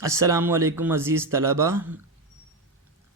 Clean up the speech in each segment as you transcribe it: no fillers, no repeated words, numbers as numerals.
السلام علیکم عزیز طلبہ،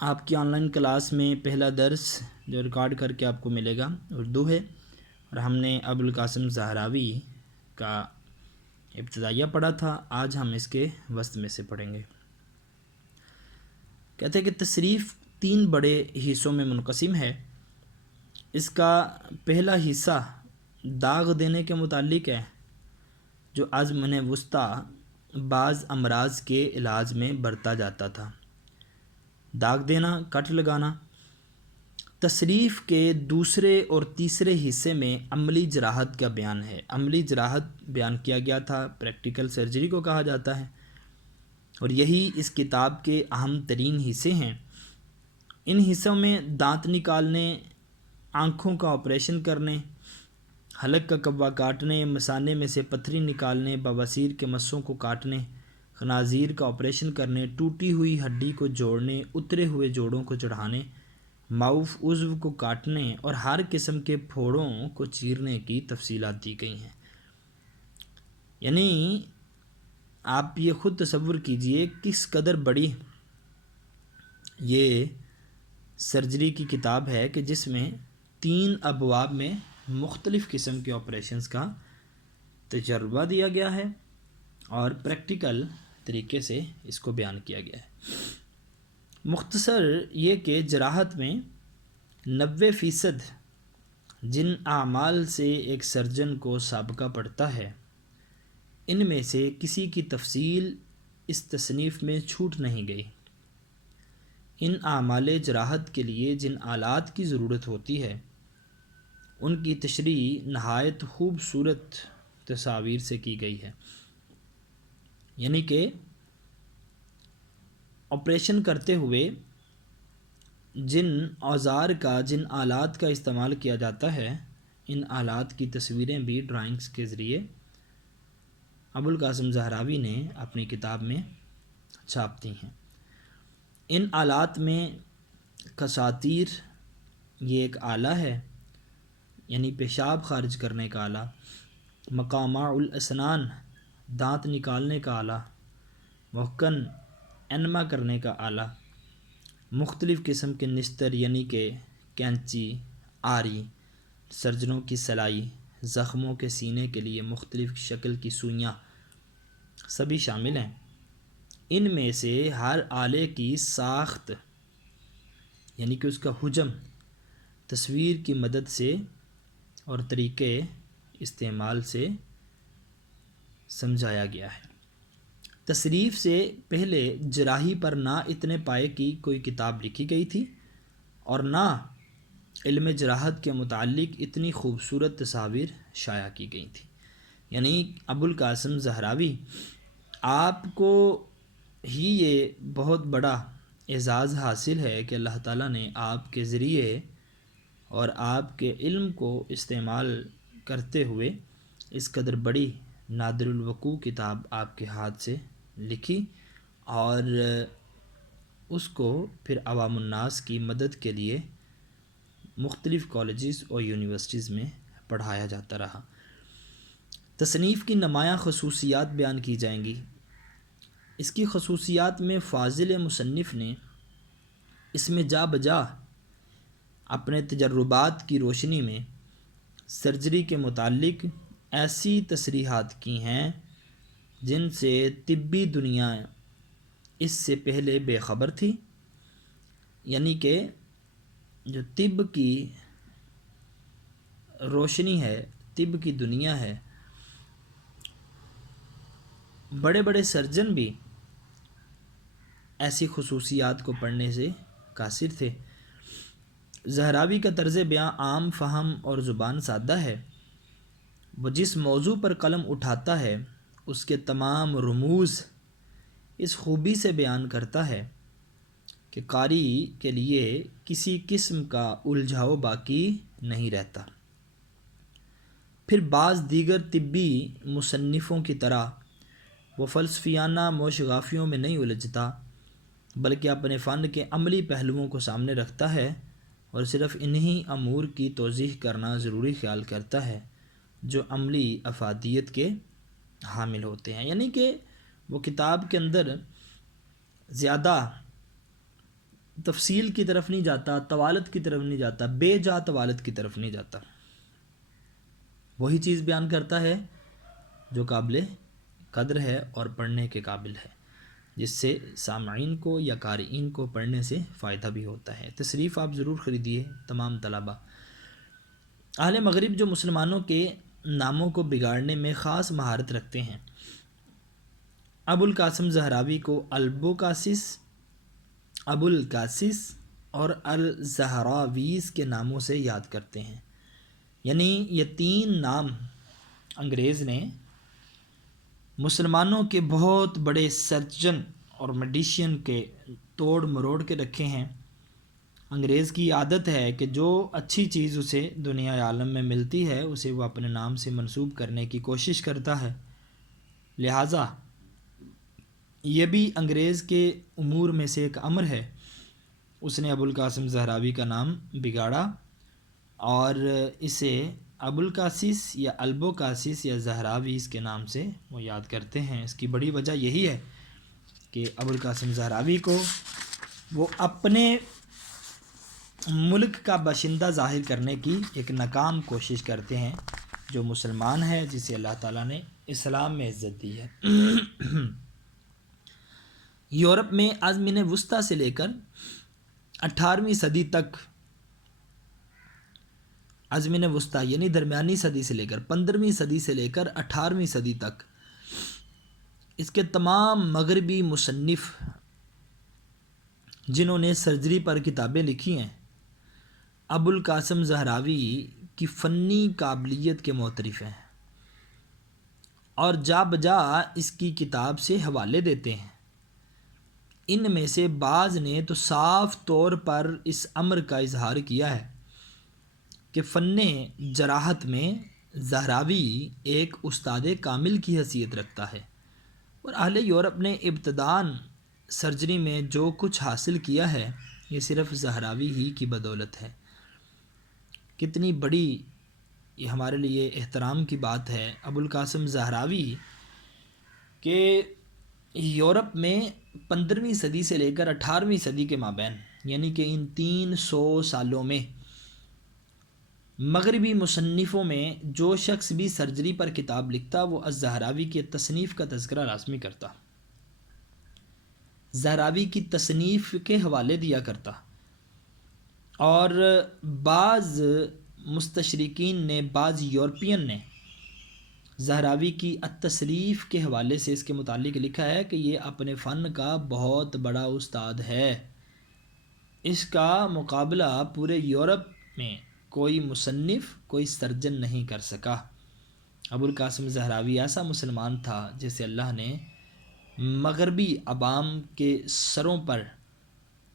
آپ کی آن لائن کلاس میں پہلا درس جو ریکارڈ کر کے آپ کو ملے گا اردو ہے، اور ہم نے ابوالقاسم زہراوی کا ابتدائیہ پڑھا تھا۔ آج ہم اس کے وسط میں سے پڑھیں گے۔ کہتے ہیں کہ تصریف 3 بڑے حصوں میں منقسم ہے۔ اس کا پہلا حصہ داغ دینے کے متعلق ہے، جو ازمن وسطی بعض امراض کے علاج میں برتا جاتا تھا۔ داغ دینا، کٹ لگانا۔ تصریف کے دوسرے اور تیسرے حصے میں عملی جراحت کا بیان ہے۔ عملی جراحت بیان کیا گیا تھا، پریکٹیکل سرجری کو کہا جاتا ہے، اور یہی اس کتاب کے اہم ترین حصے ہیں۔ ان حصوں میں دانت نکالنے، آنکھوں کا آپریشن کرنے، حلق کا کوا کاٹنے، مثانے میں سے پتھری نکالنے، بواسیر کے مسوں کو کاٹنے، خنازیر کا آپریشن کرنے، ٹوٹی ہوئی ہڈی کو جوڑنے، اترے ہوئے جوڑوں کو چڑھانے، معوف عضو کو کاٹنے اور ہر قسم کے پھوڑوں کو چیرنے کی تفصیلات دی گئی ہیں۔ یعنی آپ یہ خود تصور کیجئے کس قدر بڑی یہ سرجری کی کتاب ہے کہ جس میں 3 ابواب میں مختلف قسم کے آپریشنز کا تجربہ دیا گیا ہے اور پریکٹیکل طریقے سے اس کو بیان کیا گیا ہے۔ مختصر یہ کہ جراحت میں 90% جن اعمال سے ایک سرجن کو سابقہ پڑتا ہے، ان میں سے کسی کی تفصیل اس تصنیف میں چھوٹ نہیں گئی۔ ان اعمال جراحت کے لیے جن آلات کی ضرورت ہوتی ہے، ان کی تشریح نہایت خوبصورت تصاویر سے کی گئی ہے۔ یعنی کہ آپریشن کرتے ہوئے جن اوزار کا، جن آلات کا استعمال کیا جاتا ہے، ان آلات کی تصویریں بھی ڈرائنگز کے ذریعے ابوالقاسم زہراوی نے اپنی کتاب میں چھاپ دی ہیں۔ ان آلات میں کساتیر، یہ ایک آلہ ہے، یعنی پیشاب خارج کرنے کا آلہ، مقامع الاسنان، دانت نکالنے کا آلہ، محکن انما کرنے کا آلہ، مختلف قسم کے نستر یعنی کہ کینچی، آری، سرجنوں کی سلائی، زخموں کے سینے کے لیے مختلف شکل کی سوئیاں سبھی شامل ہیں۔ ان میں سے ہر آلے کی ساخت یعنی کہ اس کا حجم تصویر کی مدد سے اور طریقے استعمال سے سمجھایا گیا ہے۔ تصریف سے پہلے جراحی پر نہ اتنے پائے کی کوئی کتاب لکھی گئی تھی، اور نہ علم جراحت کے متعلق اتنی خوبصورت تصاویر شائع کی گئی تھی۔ یعنی ابوالقاسم زہراوی، آپ کو ہی یہ بہت بڑا اعزاز حاصل ہے کہ اللہ تعالیٰ نے آپ کے ذریعے اور آپ کے علم کو استعمال کرتے ہوئے اس قدر بڑی نادر الوقوع کتاب آپ کے ہاتھ سے لکھی، اور اس کو پھر عوام الناس کی مدد کے لیے مختلف کالجز اور یونیورسٹیز میں پڑھایا جاتا رہا۔ تصنیف کی نمایاں خصوصیات بیان کی جائیں گی۔ اس کی خصوصیات میں فاضل مصنف نے اس میں جا بجا اپنے تجربات کی روشنی میں سرجری کے متعلق ایسی تصریحات کی ہیں جن سے طبی دنیا اس سے پہلے بے خبر تھی۔ یعنی کہ جو طب کی روشنی ہے، طب کی دنیا ہے، بڑے بڑے سرجن بھی ایسی خصوصیات کو پڑھنے سے قاصر تھے۔ زہراوی کا طرز بیاں عام فہم اور زبان سادہ ہے۔ وہ جس موضوع پر قلم اٹھاتا ہے اس کے تمام رموز اس خوبی سے بیان کرتا ہے کہ قاری کے لیے کسی قسم کا الجھاؤ باقی نہیں رہتا۔ پھر بعض دیگر طبی مصنفوں کی طرح وہ فلسفیانہ موشگافیوں میں نہیں الجھتا، بلکہ اپنے فن کے عملی پہلوؤں کو سامنے رکھتا ہے اور صرف انہی امور کی توضیح کرنا ضروری خیال کرتا ہے جو عملی افادیت کے حامل ہوتے ہیں۔ یعنی کہ وہ کتاب کے اندر زیادہ تفصیل کی طرف نہیں جاتا، طوالت کی طرف نہیں جاتا، بے جا طوالت کی طرف نہیں جاتا، وہی چیز بیان کرتا ہے جو قابل قدر ہے اور پڑھنے کے قابل ہے، جس سے سامعین کو یا قارئین کو پڑھنے سے فائدہ بھی ہوتا ہے۔ تصریف آپ ضرور خریدیے تمام طلباء۔ اہل مغرب جو مسلمانوں کے ناموں کو بگاڑنے میں خاص مہارت رکھتے ہیں، ابو القاسم زہراوی کو ابو القاسس اور الزہراویز کے ناموں سے یاد کرتے ہیں، یعنی یہ تین نام انگریز نے مسلمانوں کے بہت بڑے سرجن اور میڈیشین کے توڑ مروڑ کے رکھے ہیں۔ انگریز کی عادت ہے کہ جو اچھی چیز اسے دنیا عالم میں ملتی ہے اسے وہ اپنے نام سے منسوب کرنے کی کوشش کرتا ہے، لہٰذا یہ بھی انگریز کے امور میں سے ایک امر ہے۔ اس نے ابو القاسم زہراوی کا نام بگاڑا اور اسے ابو القاسس یا البوقاسس یا زہراویز کے نام سے وہ یاد کرتے ہیں۔ اس کی بڑی وجہ یہی ہے کہ ابو القاسم زہراوی کو وہ اپنے ملک کا باشندہ ظاہر کرنے کی ایک ناکام کوشش کرتے ہیں، جو مسلمان ہے جسے اللہ تعالیٰ نے اسلام میں عزت دی ہے۔ یورپ میں آزمین وسطیٰ سے لے کر 18ویں صدی تک، آزمین وسطیٰ یعنی درمیانی صدی سے لے کر 15ویں صدی سے لے کر 18ویں صدی تک، اس کے تمام مغربی مصنف جنہوں نے سرجری پر کتابیں لکھی ہیں، ابو القاسم زہراوی کی فنی قابلیت کے معترف ہیں اور جا بجا اس کی کتاب سے حوالے دیتے ہیں۔ ان میں سے بعض نے تو صاف طور پر اس امر کا اظہار کیا ہے کہ فن جراحت میں زہراوی ایک استاد کامل کی حیثیت رکھتا ہے، اور اہل یورپ نے ابتداً سرجری میں جو کچھ حاصل کیا ہے یہ صرف زہراوی ہی کی بدولت ہے۔ کتنی بڑی یہ ہمارے لیے احترام کی بات ہے ابو القاسم زہراوی کہ یورپ میں 15ویں صدی سے لے کر 18ویں صدی کے مابین، یعنی کہ ان 300 سالوں میں مغربی مصنفوں میں جو شخص بھی سرجری پر کتاب لکھتا وہ الزہراوی کی تصنیف کا تذکرہ لازمی کرتا، زہراوی کی تصنیف کے حوالے دیا کرتا، اور بعض مستشرقین نے، بعض یورپین نے زہراوی کی التصریف کے حوالے سے اس کے متعلق لکھا ہے کہ یہ اپنے فن کا بہت بڑا استاد ہے، اس کا مقابلہ پورے یورپ میں کوئی مصنف، کوئی سرجن نہیں کر سکا۔ ابو القاسم زہراوی ایسا مسلمان تھا جسے اللہ نے مغربی عوام کے سروں پر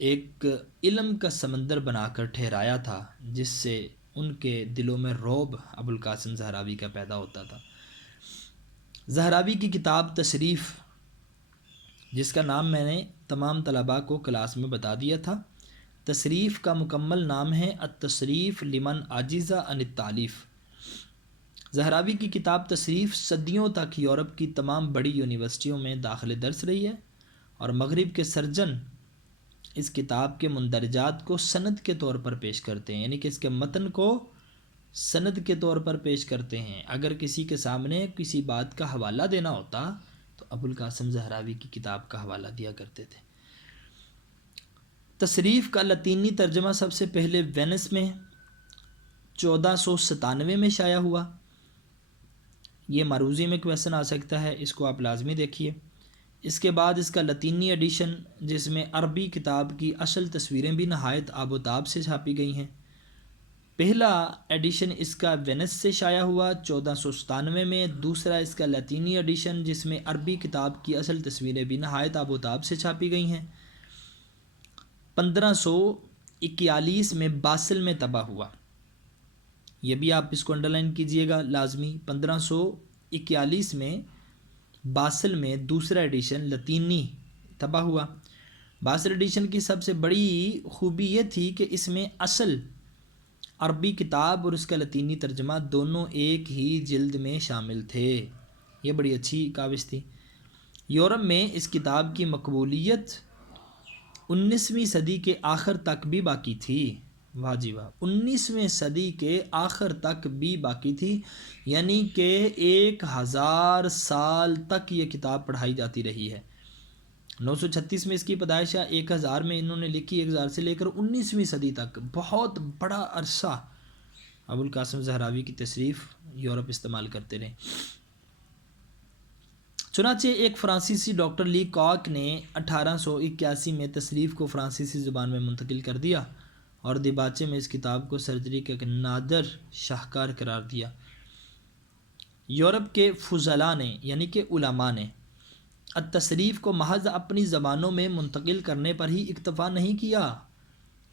ایک علم کا سمندر بنا کر ٹھہرایا تھا، جس سے ان کے دلوں میں رعب ابو القاسم زہراوی کا پیدا ہوتا تھا۔ زہراوی کی کتاب تصریف، جس کا نام میں نے تمام طلباء کو کلاس میں بتا دیا تھا، تصریف کا مکمل نام ہے التصریف لمن عجز عن التالیف۔ زہراوی کی کتاب تصریف صدیوں تک یورپ کی تمام بڑی یونیورسٹیوں میں داخل درس رہی ہے، اور مغرب کے سرجن اس کتاب کے مندرجات کو سند کے طور پر پیش کرتے ہیں، یعنی کہ اس کے متن کو سند کے طور پر پیش کرتے ہیں۔ اگر کسی کے سامنے کسی بات کا حوالہ دینا ہوتا تو ابو القاسم زہراوی کی کتاب کا حوالہ دیا کرتے تھے۔ تصریف کا لطینی ترجمہ سب سے پہلے وینس میں 1497 میں شائع ہوا۔ یہ معروضی میں کویسچن آ سکتا ہے، اس کو آپ لازمی دیکھیے۔ اس کے بعد اس کا لطینی ایڈیشن، جس میں عربی کتاب کی اصل تصویریں بھی نہایت آب و تاب سے چھاپی گئی ہیں، پہلا ایڈیشن اس کا وینس سے شائع ہوا 1497 میں، دوسرا اس کا لطینی ایڈیشن جس میں عربی کتاب کی اصل تصویریں بھی نہایت آب و تاب سے چھاپی گئی ہیں، 1541 میں باسل میں طبع ہوا۔ یہ بھی آپ اس کو انڈرلائن کیجئے گا لازمی، 1541 میں باسل میں دوسرا ایڈیشن لطینی طبع ہوا۔ باسل ایڈیشن کی سب سے بڑی خوبی یہ تھی کہ اس میں اصل عربی کتاب اور اس کا لطینی ترجمہ دونوں ایک ہی جلد میں شامل تھے، یہ بڑی اچھی کاوش تھی۔ یورپ میں اس کتاب کی مقبولیت 19ویں صدی کے آخر تک بھی باقی تھی۔ واہ جی واہ، 19ویں صدی کے آخر تک بھی باقی تھی، یعنی کہ 1000 سال تک یہ کتاب پڑھائی جاتی رہی ہے۔ 936 میں اس کی پیدائش ہے، 1000 میں انہوں نے لکھی، 1000 سے لے کر 19ویں صدی تک بہت بڑا عرصہ ابوالقاسم زہراوی کی تصریف یورپ استعمال کرتے رہے۔ چنانچہ ایک فرانسیسی ڈاکٹر لی کاک نے 1881 میں تصریف کو فرانسیسی زبان میں منتقل کر دیا اور دیباچے میں اس کتاب کو سرجری کا ایک نادر شاہکار قرار دیا۔ یورپ کے فضلاء نے یعنی کہ علماء نے التصریف کو محض اپنی زبانوں میں منتقل کرنے پر ہی اکتفا نہیں کیا،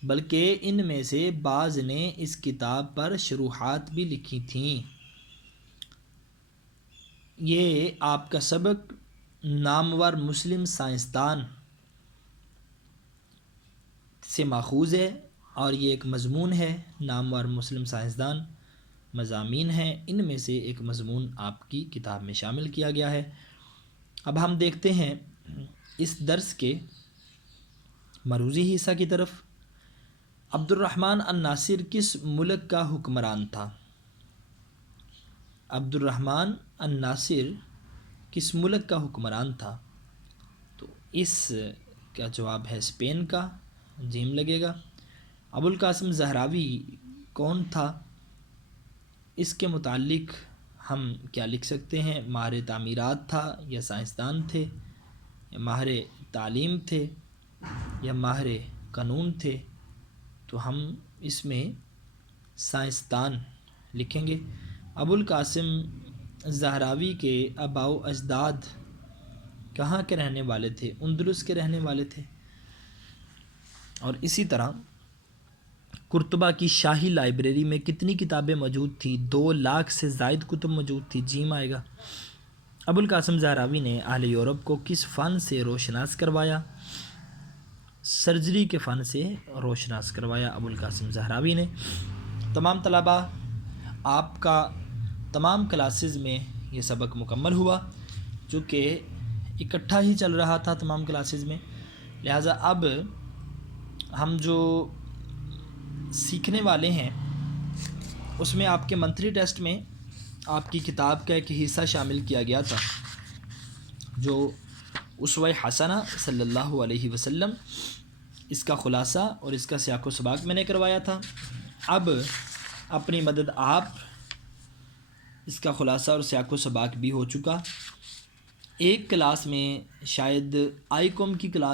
بلکہ ان میں سے بعض نے اس کتاب پر شروحات بھی لکھی تھیں۔ یہ آپ کا سبق نامور مسلم سائنسدان سے ماخوذ ہے، اور یہ ایک مضمون ہے، نامور مسلم سائنسدان مضامین ہیں، ان میں سے ایک مضمون آپ کی کتاب میں شامل کیا گیا ہے۔ اب ہم دیکھتے ہیں اس درس کے مروزی حصہ کی طرف۔ عبد الرحمن الناصر کس ملک کا حکمران تھا؟ عبد الرحمن الناصر کس ملک کا حکمران تھا؟ تو اس کا جواب ہے اسپین کا، جیم لگے گا۔ ابوالقاسم زہراوی کون تھا؟ اس کے متعلق ہم کیا لکھ سکتے ہیں؟ ماہر تعمیرات تھا یا سائنسدان تھے یا ماہر تعلیم تھے یا ماہر قانون تھے؟ تو ہم اس میں سائنسدان لکھیں گے۔ ابوالقاسم زہراوی کے آباء و اجداد کہاں کے رہنے والے تھے؟ اندلس کے رہنے والے تھے۔ اور اسی طرح قرطبہ کی شاہی لائبریری میں کتنی کتابیں موجود تھیں؟ 2 لاکھ سے زائد کتب موجود تھی، جیم آئے گا۔ ابوالقاسم زہراوی نے اہل یورپ کو کس فن سے روشناس کروایا؟ سرجری کے فن سے روشناس کروایا ابوالقاسم زہراوی نے۔ تمام طلباء، آپ کا تمام کلاسز میں یہ سبق مکمل ہوا، جو کہ اکٹھا ہی چل رہا تھا تمام کلاسز میں، لہٰذا اب ہم جو سیکھنے والے ہیں اس میں آپ کے منتھلی ٹیسٹ میں آپ کی کتاب کا ایک حصہ شامل کیا گیا تھا، جو اسوہ حسنہ صلی اللہ علیہ وسلم، اس کا خلاصہ اور اس کا سیاق و سباق میں نے کروایا تھا۔ اب اپنی مدد آپ، اس کا خلاصہ اور سیاق و سباق بھی ہو چکا۔ ایک کلاس میں شاید آئی کام کی کلاس